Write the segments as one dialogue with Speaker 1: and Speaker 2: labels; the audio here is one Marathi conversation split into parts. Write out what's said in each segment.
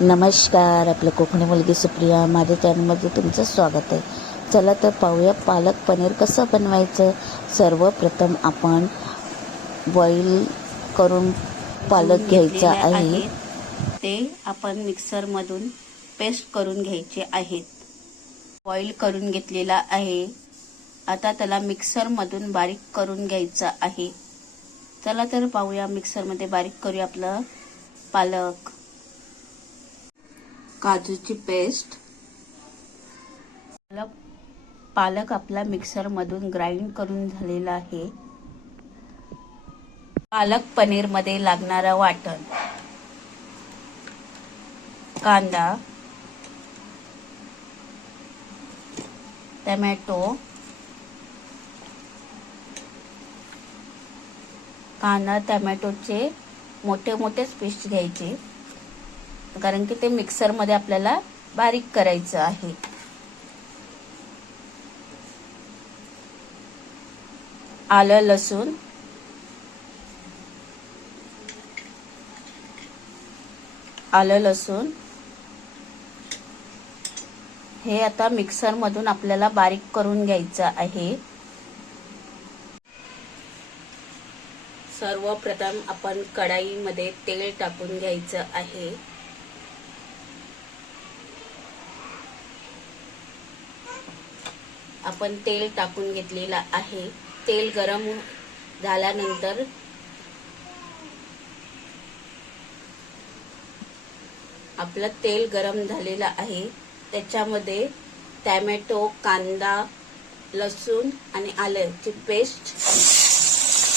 Speaker 1: नमस्कार आपलं कोकणी मुलगी सुप्रिया माझ्या चॅनलमध्ये तुमचं स्वागत आहे. चला तर पाहूया पालक पनीर कसं बनवायचं. सर्वप्रथम आपण बॉईल करून पालक घ्यायचा आहे.
Speaker 2: ते आपण मिक्सरमधून पेस्ट करून घ्यायचे आहेत. बॉईल करून घेतलेला आहे. आता त्याला मिक्सरमधून बारीक करून घ्यायचं आहे. चला तर पाहूया मिक्सरमध्ये बारीक करूया आपलं पालक. काजूची पेस्ट. पालक पालक आपला मिक्सरमधून ग्राइंड करून झालेला आहे. पालक पनीरमध्ये लागणारा लागणारं वाटण. कांदा टमॅटो कांदा टमॅटोचे मोठे मोठेच पीस घ्यायचे. कारण की ते मिक्सरमध्ये आपल्याला बारीक करायचं आहे. आलं लसूण. आलं लसूण. हे आता मिक्सरमधून आपल्याला बारीक करून घ्यायचं आहे. सर्वप्रथम आपण कढाईमध्ये तेल टाकून घ्यायचं आहे. आपण तेल टाकून घेतलेलं आहे. तेल गरम झाल्यानंतर आपलं तेल गरम झालेलं आहे. त्याच्यामध्ये टॅमॅटो कांदा लसूण आणि आल्याची पेस्ट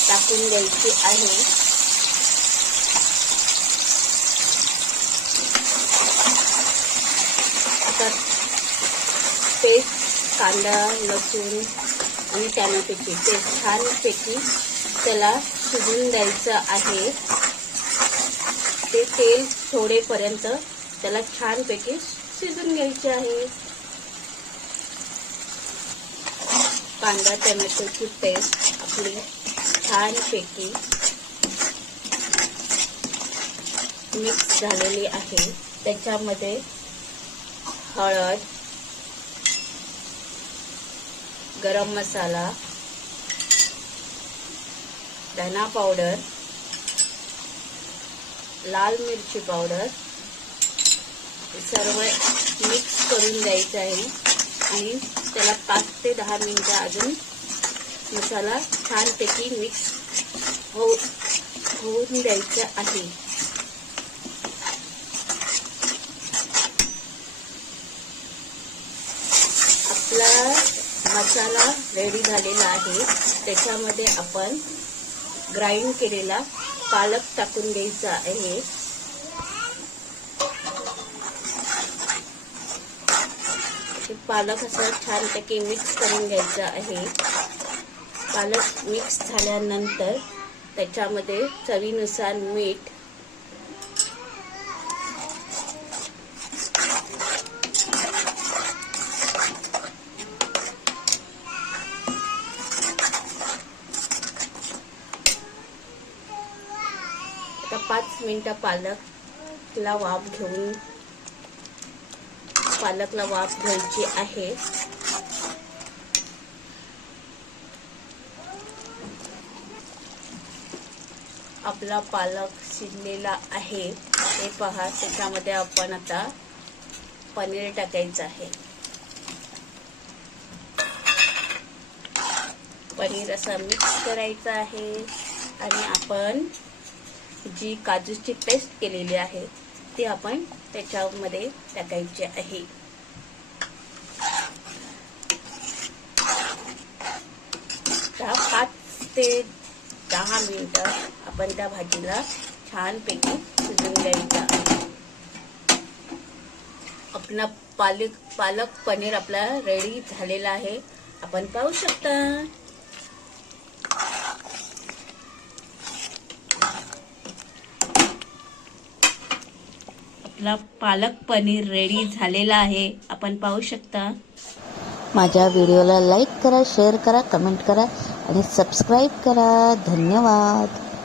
Speaker 2: टाकून द्यायची आहे. पेस्ट कांदा लसूण आणि टॅमॅटोची ते छानपैकी त्याला शिजून द्यायचं आहे. ते तेल सोडेपर्यंत त्याला छानपैकी शिजून घ्यायचे आहे. कांदा टोमॅटोची पेस्ट आपली छानपैकी मिक्स झालेली आहे. त्याच्यामध्ये हळद गरम मसाला धना पावडर लाल मिरची पावडर सर्व मिक्स करून द्यायचं आहे. आणि त्याला पाच ते दहा मिनिटं अजून मसाला छानपैकी मिक्स हो होऊन द्यायचं आहे. आपला मसाला रेडी झालेला आहे. त्याच्यामध्ये आपण ग्राइंड केलेला पालक टाकून द्यायचा आहे. पालक असं छानपैकी मिक्स करून घ्यायचा आहे. पालक मिक्स झाल्यानंतर त्याच्यामध्ये चवीनुसार मीठ आता पाच मिनिटं पालकला वाफ घेऊन पालकला वाफ घ्यायची आहे. आपला पालक शिजलेला आहे. हे पहा त्याच्यामध्ये आपण आता पनीर टाकायचं आहे. पनीर असं मिक्स करायचं आहे आणि आपण जी काजूची पेस्ट केलेली आहे ती आपण त्याच्यामध्ये टाकायची आहे. दहा पाच ते दहा मिनिटं आपण त्या भाजीला छानपैकी शिजून द्यायचा आहे. आपला पालक पालक पनीर आपला रेडी झालेला आहे. आपण पाहू शकता. आपला पालक पनीर रेडी झालेला आहे. आपण पाहू शकता.
Speaker 1: माझ्या व्हिडिओला लाईक करा शेअर करा कमेंट करा आणि सबस्क्राईब करा. धन्यवाद.